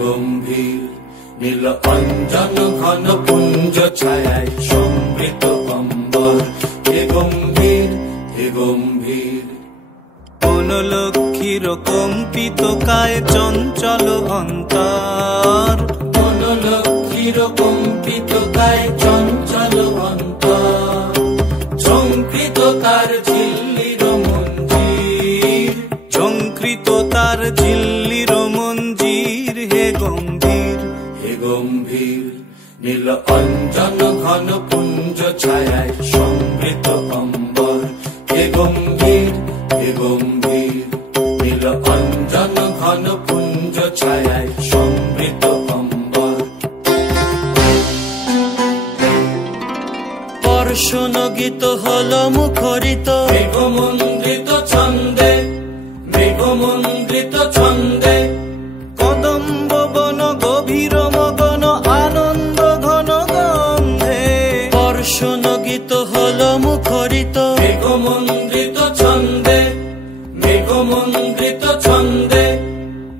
গম্ভীর নীল অঞ্জন ঘন পুঞ্জ ছায়ায় সমৃত অম্বর, হে গম্ভীর হে গম্ভীর। বনলক্ষ্মীর কম্পিত কায় চঞ্চল অন্তর, বনলক্ষ্মীর কম্পিত কায় চঞ্চল অন্তর, ঝঙ্কৃত তার ঝিল্লির মঞ্জির, ঝঙ্কৃত তার ঝিল্লির মঞ্জির, হে গম্ভীর হে গম্ভীর নীল অঞ্জন ঘন পুঞ্জ ছায়ায় সমৃত অম্বর, হে গম্ভীর হে গম্ভীর নীল অঞ্জন ঘন পুঞ্জ ছায়ায় সমৃত অম্বর। বর্ষণগীত হল মুখরিত মেঘমন্দ্রিত ছন্দে, মেঘমন্দ্রিত ছন্দে, কদম্ব বন গভীর মগন আনন্দ ঘন গন্ধে। বর্ষণগীত হল মুখরিত মেঘমন্দ্রিত ছন্দে, মেঘমন্দ্রিত ছন্দে,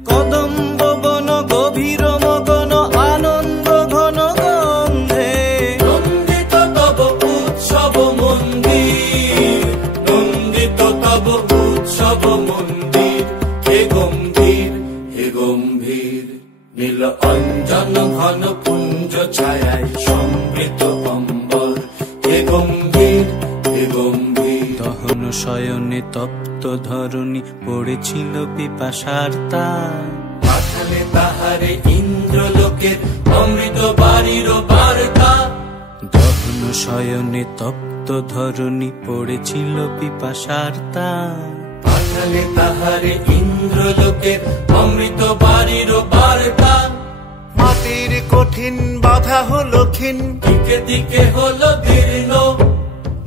কদম্ব বন গভীর মগন আনন্দ ঘন গন্ধে। নন্দিত তব উৎসব মন্দির, নন্দিত তব উৎসব মন্দির, হে গম্ভীর হে গম্ভীর নীল অঞ্জন ঘন পুঞ্জ ছায়ায় সমৃত অম্বর, হে গম্ভীর হে গম্ভীর। দহন শয়নে তপ্ত ধরণী পড়েছিল পিপাসার তার, পাঠালে তাহারে ইন্দ্রলোকের অমৃত বাড়ির বার্তা, দহন শয়নে তপ্ত ধরণী পড়েছিল পিপাসার তার। পাঠালে তাহারে ইন্দ্রলোকের অমৃত বাড়ির বার্তা, মাটির কঠিন বাধা হলো ক্ষীণ, দিকে দিকে হলো দীর্ণ,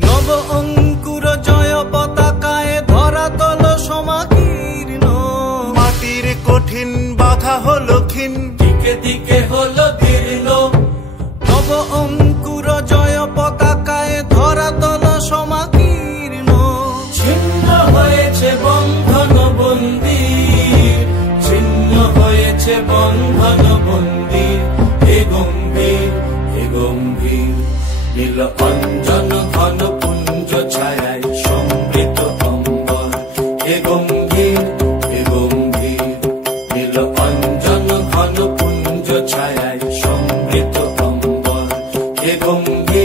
নব অঙ্কুর জয় পতাকায় ধরাতল সমাকীর্ণ। মাটির কঠিন বাধা হলো ক্ষীণ, দিকে দিকে হলো দীর্ণ, নব অঙ্কুর জয় পতাকায় ধরাতল সমাকীর্ণ। ছিন্ন হয়েছে বন্ধন বন্দির, ছিন্ন হয়েছে বন্ধন বন্দির, হে গম্ভীর হে গম্ভীর নীল অঞ্জন ঘন পুঞ্জ ছায়ায় সমৃত অম্বর, হে গম্ভীর হে গম্ভীর নীল অঞ্জন ঘন পুঞ্জ ছায়ায় সমৃত অম্বর, হে গম্ভীর।